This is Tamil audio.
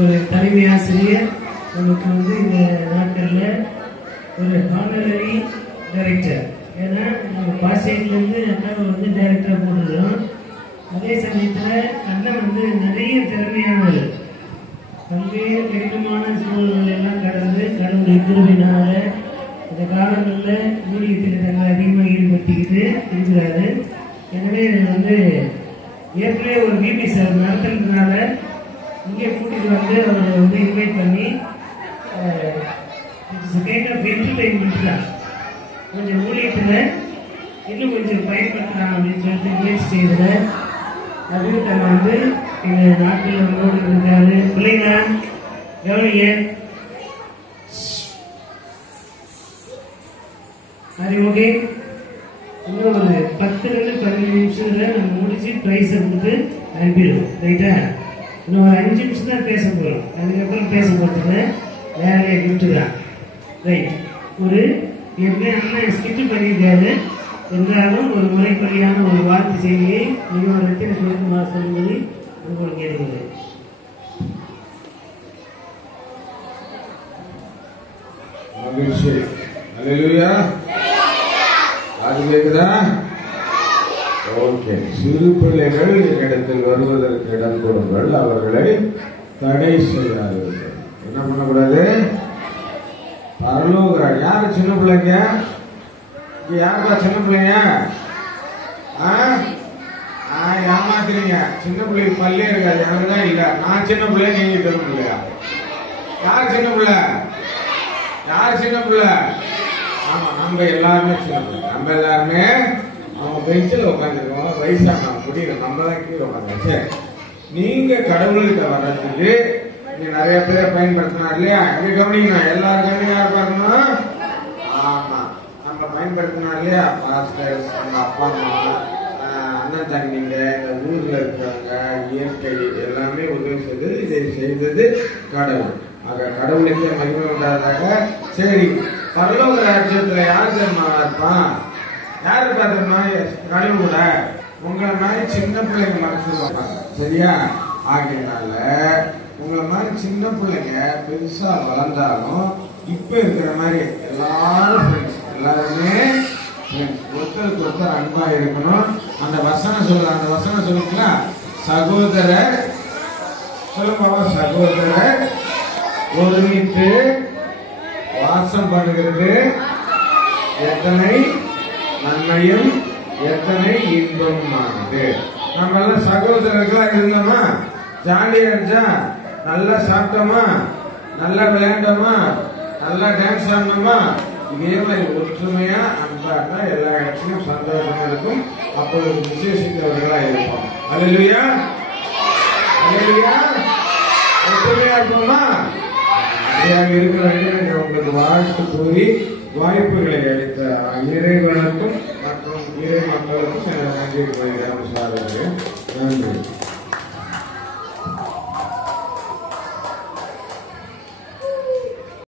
ஒரு தலைமை ஆசிரியர் நமக்கு வந்து இந்த நாட்களில் ஒரு ஹானரரி டைரக்டர். ஏன்னா நம்ம பாஸ்டேட்லேருந்து அண்ணாவை வந்து டைரக்டராக போட்டுருக்கோம். அதே சமயத்தில் அண்ணன் வந்து நிறைய திறமையானவர். பல்வேறு கடினமான சூழல்கள் எல்லாம் கடந்து கடவுளுடைய கிருபையினால இந்த காலங்களில் ஊழியத்தில் தங்களை அதிகமாக ஈடுபடுத்திக்கிட்டு இருக்கிறாரு. எனவே வந்து ஏற்கனவே ஒரு பிபி சார் நடத்துறதுனால இங்கே கூட்டிகிட்டு வந்து அவரை வந்து இன்வைட் பண்ணி கைண்ட் ஆஃப் என்டர்டைன்மெண்ட் தான் கொஞ்சம் ஊழியத்தில் இன்னும் கொஞ்சம் பயன்படுத்தலாம் அப்படின்னு சொல்லிட்டு முயற்சி செய்தேன். அதுக்கு நம்ம வந்து இந்த நாட்டில் நம்மளோடு இருக்காரு. பிள்ளைங்களா கவனிங்க. அது ஓகே. இன்னும் ஒரு 10-15 நிமிஷத்துல நம்ம முடிச்சு ப்ரைஸை கொடுத்து அனுப்பிடுவோம். ரைட்டா? இன்னும் ஒரு 5 நிமிஷம் தான் பேச போகிறோம். அதுக்கப்புறம் பேச போகிறதுக்கு வேலையை கிஃப்ட்டு தான். ரைட். ஒரு ஏற்கனவே அண்ணன் ஸ்கிஃப்ட் பண்ணியிருக்காரு. என்றாலும் ஒரு முறைப்படியான ஒரு வார்த்தை செய்தியை மிகவும் ரத்தின சுருக்கமாக சொல்லுவது உங்களுக்கு கேட்கிறது. சிறு பிள்ளைகள் என்னிடத்தில் வருவதற்கு இடம் கொடுங்கள், அவர்களை தடை செய்யாதீர்கள். என்ன பண்ணக்கூடாது? பரலோகராஜ் யாரு சின்ன பிள்ளைங்க? யாருப்பா சின்ன பிள்ளைங்க? ஏமாத்துறீங்க. சின்ன பிள்ளைக்கு பல்லே இருக்காது. எனக்குதான் இல்ல. நான் சின்ன பிள்ளை, நீங்க சின்ன பிள்ளையா? யார் சின்ன பிள்ளை? யார் சின்ன பிள்ளை? ஆமா, நம்ம எல்லாருமே சின்ன பிள்ளை. நம்ம எல்லாருமே அவங்க பெஞ்சில் உட்காந்துருக்கோம். வயசான முடியல, நம்ம தான் கீழே உட்காந்து. நீங்க கடவுள்கிட்ட வர்றதுக்கு நீங்க நிறைய பேரை பயன்படுத்தினார் இல்லையா? இங்க கவனிக்கணும். எல்லாருக்கும் யார் பார்க்கணும்? ஆமா, நம்ம பயன்படுத்தினார் இல்லையா? பாஸ்டர்ஸ், நம்ம அப்பா அம்மா, அண்ணன் தம்பிங்க, இந்த ஊர்ல இருக்கிறவங்க, இயற்கை எல்லாமே உதவி செய்தது. இதை செய்தது கடவுள். ஆக கடவுளுக்கே மகிமை உண்டாதாக. சரி, பரலோக ராஜ்யத்துல யாரு தெரியுமா இருப்பான்? யாரு பார்த்தோம்னா கடவுள் கூட உங்களை மாதிரி சின்ன பிள்ளைங்க மனசு பார்ப்பாங்க. சரியா? ஆகையினால உங்களை மாதிரி சின்ன பிள்ளைங்க பெருசா வளர்ந்தாலும் இப்ப இருக்கிற மாதிரி எல்லாரும் ஃப்ரெண்ட்ஸ், எல்லாருமே ஒருத்தருக்கு ஒருத்தர் அன்பா இருக்கணும். அந்த வசனம் சொல்ற, அந்த வசனம் சொல்லுங்களா? சகோதரர் சொல்லுங்க, சகோதரர் ஒருமித்து வாசம் பண்ணுகிறது எத்தனை நன்மையும் எத்தனை இன்பமானது. நம்ம எல்லாம் சகோதரர்களா இருந்தோமா? ஜாலியா இருந்துச்சா? நல்லா சாப்பிட்டோமா? நல்லா விளையாண்டோமா? நல்லா டான்ஸ் ஆடணுமா? இதே மாதிரி ஒற்றுமையா அன்பாக எல்லா இடத்துலையும் சந்தோஷமா இருக்கும். அப்பொழுது விசேஷித்தவர்களா இருப்போம். அல்லேலூயா, அல்லேலூயா. ஒற்றுமையா இருப்போமா? இருக்கிற வேண்டும் உங்களுக்கு வாழ்த்து கூறி வாய்ப்புகளை அளித்த இறைவனுக்கும் மற்றும் இறை மக்களுக்கும் நன்றி. நன்றி.